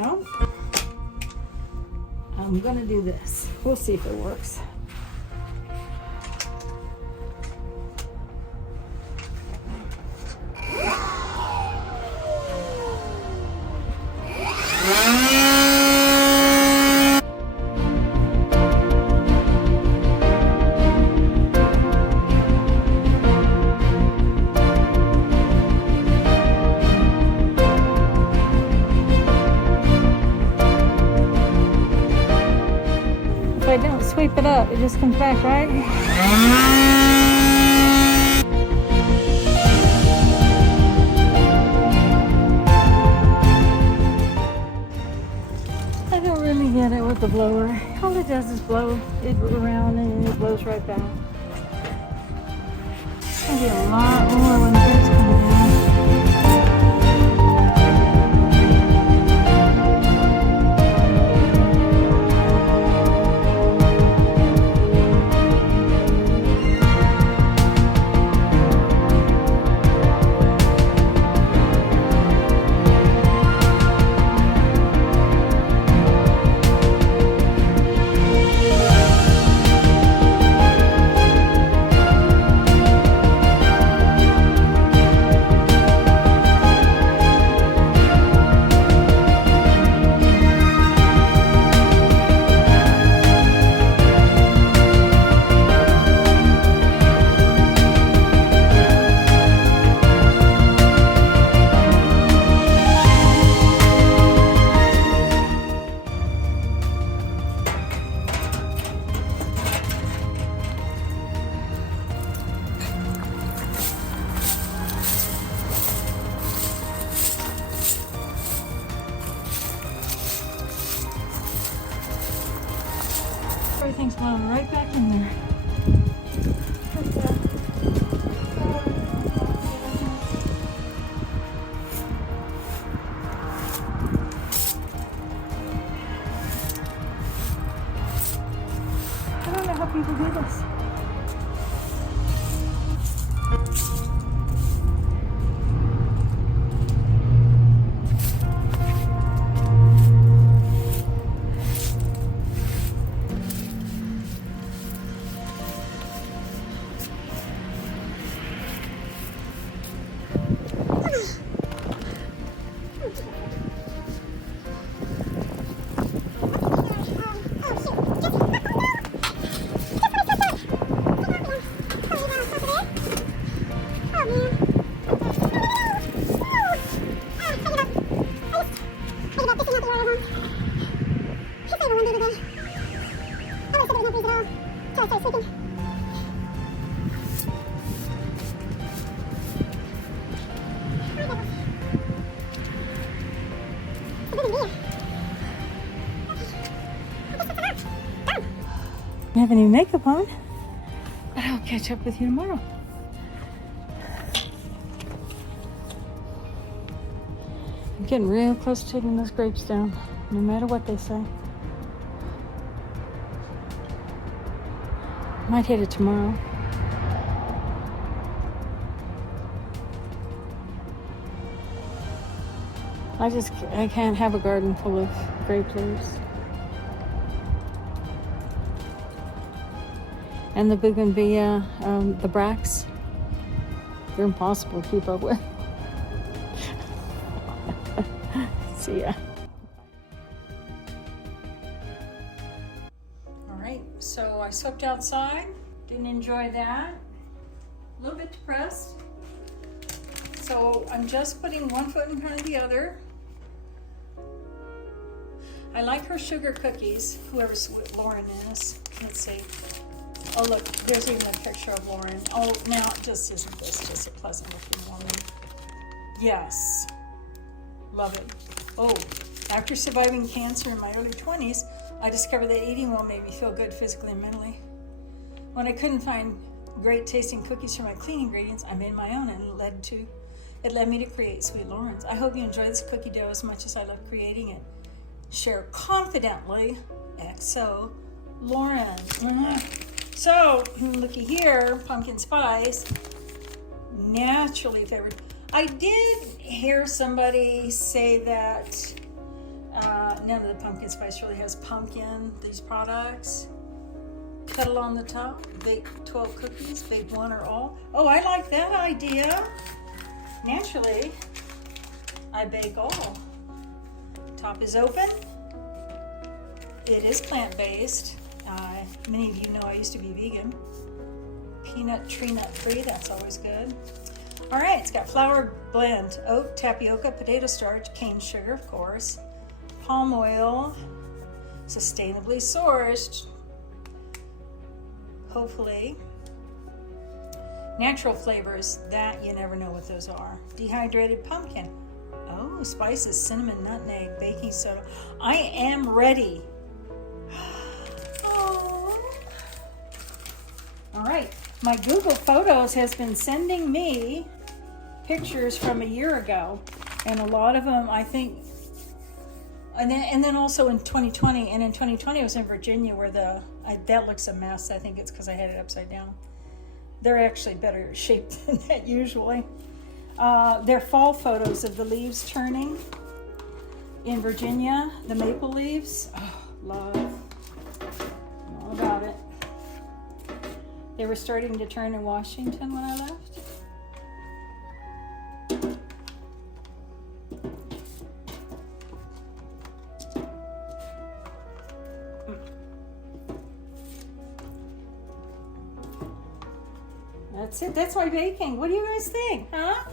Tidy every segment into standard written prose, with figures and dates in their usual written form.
go. I'm gonna do this. We'll see if it works. If I don't sweep it up, it just comes back, right? I don't really get it with the blower. All it does is blow it around and it blows right back. I get a lot more when the birds come down. Everything's going right back in there. I don't know how people do this. I don't have any makeup on, but I'll catch up with you tomorrow. I'm getting real close to taking those grapes down, no matter what they say. Might hit it tomorrow. I can't have a garden full of grape leaves. And the bougainvillea, the bracts, they're impossible to keep up with. See ya. All right, so I swept outside, didn't enjoy that. A little bit depressed. So I'm just putting one foot in front of the other. I like her sugar cookies, whoever Lauren is. Let's see. Oh look, there's even a picture of Lauren. Oh, now just isn't this just a pleasant looking woman? Yes, love it. Oh, after surviving cancer in my early 20s, I discovered that eating well made me feel good physically and mentally. When I couldn't find great tasting cookies for my clean ingredients, I made my own, and it led me to create Sweet Lauren's. I hope you enjoy this cookie dough as much as I love creating it. Share confidently, XO, Lauren. So, looky here, pumpkin spice, naturally flavored. I did hear somebody say that none of the pumpkin spice really has pumpkin, these products. Kettle on the top, bake 12 cookies, bake one or all. Oh, I like that idea. Naturally, I bake all. Top is open. It is plant-based. Many of you know I used to be vegan. Peanut, tree nut free, that's always good. All right, it's got flour blend, oat, tapioca, potato starch, cane sugar, of course, palm oil, sustainably sourced, hopefully. Natural flavors, that you never know what those are. Dehydrated pumpkin. Oh, spices, cinnamon, nutmeg, baking soda. I am ready. Oh. All right, my Google Photos has been sending me pictures from a year ago, and a lot of them, I think, and then also in 2020, and in 2020 I was in Virginia where that looks a mess. I think it's because I had it upside down. They're actually better shaped than that usually. They're fall photos of the leaves turning in Virginia, the maple leaves. Oh, love. All about it. They were starting to turn in Washington when I left. That's it. That's my baking. What do you guys think, huh?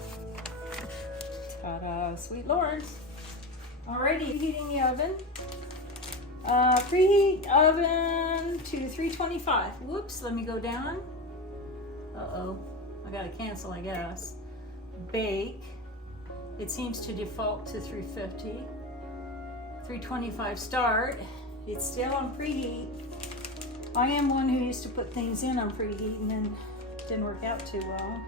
Ta-da, sweet Lord. Alrighty, heating the oven. Preheat oven to 325. Whoops, let me go down. Uh-oh, I gotta cancel, I guess. Bake. It seems to default to 350. 325 start. It's still on preheat. I am one who used to put things in on preheat and then didn't work out too well.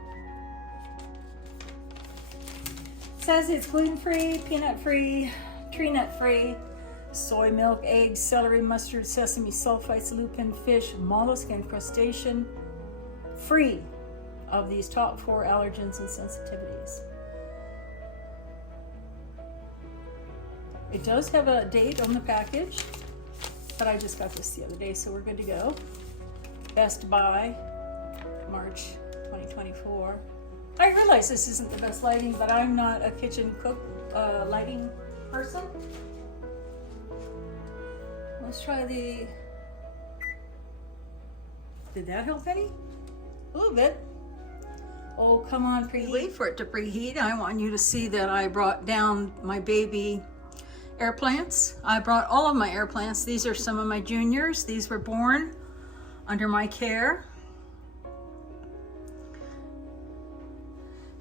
It says it's gluten-free, peanut-free, tree nut-free, soy milk, eggs, celery, mustard, sesame, sulfites, lupin, fish, mollusk, and crustacean free of these top 4 allergens and sensitivities. It does have a date on the package, but I just got this the other day, so we're good to go. Best Buy, March 2024. I realize this isn't the best lighting, but I'm not a kitchen cook lighting person. Let's try the... Did that help any? A little bit. Oh, come on, preheat. Wait for it to preheat. I want you to see that I brought down my baby air plants. I brought all of my air plants. These are some of my juniors. These were born under my care.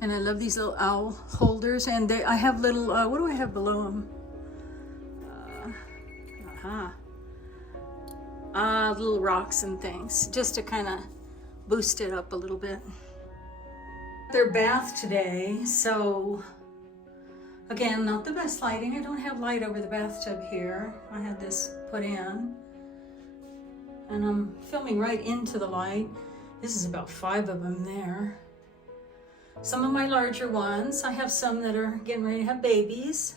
And I love these little owl holders. And I have little, what do I have below them? Little rocks and things, just to kind of boost it up a little bit. Their bath today, so again, not the best lighting. I don't have light over the bathtub here. I had this put in, and I'm filming right into the light. This is about 5 of them there. Some of my larger ones. I have some that are getting ready to have babies.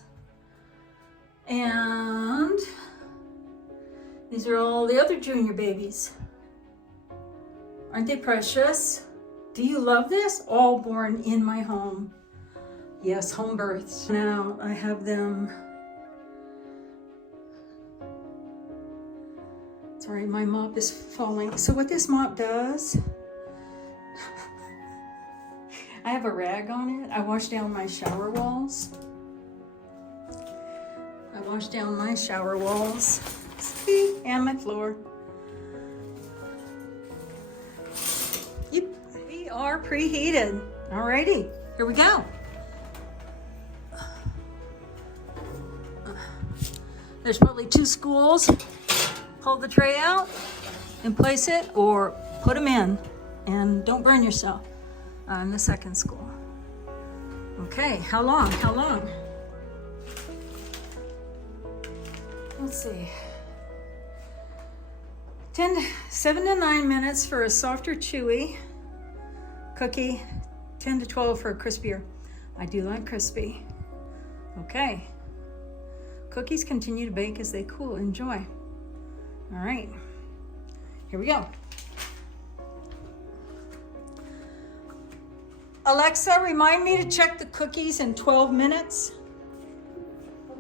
And these are all the other junior babies. Aren't they precious? Do you love this? All born in my home. Yes, home births. Now I have them. Sorry, my mop is falling. So what this mop does, I have a rag on it. I wash down my shower walls. I wash down my shower walls. See, and my floor. Yep, we are preheated. Alrighty, here we go. There's probably 2 schools. Pull the tray out and place it, or put them in, and don't burn yourself in the second school. Okay, how long? How long? Let's see. 7 to 9 minutes for a softer, chewy cookie. 10 to 12 for a crispier. I do like crispy. Okay. Cookies continue to bake as they cool. Enjoy. All right, here we go. Alexa, remind me to check the cookies in 12 minutes.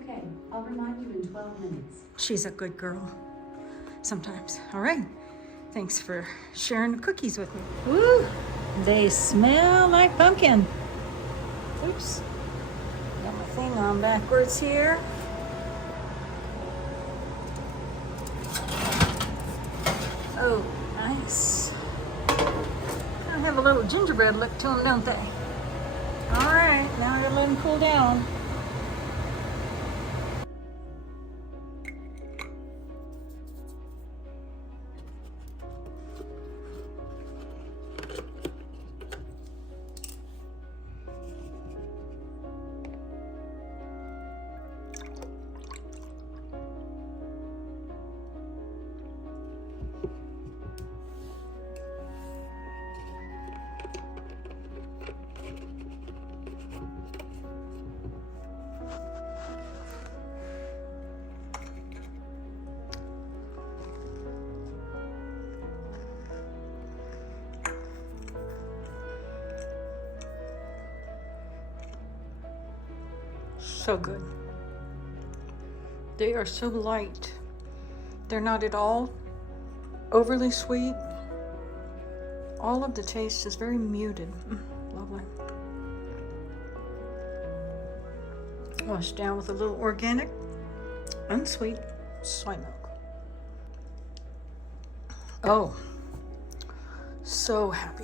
Okay, I'll remind you in 12 minutes. She's a good girl sometimes. All right, thanks for sharing the cookies with me. Woo, they smell like pumpkin. Oops, got my thing on backwards here. Oh, nice. Kind of have a little gingerbread look to them, don't they? All right, now I gotta let them cool down. So good. They are so light. They're not at all overly sweet. All of the taste is very muted. Lovely. Washed down with a little organic, unsweet soy milk. Oh, so happy.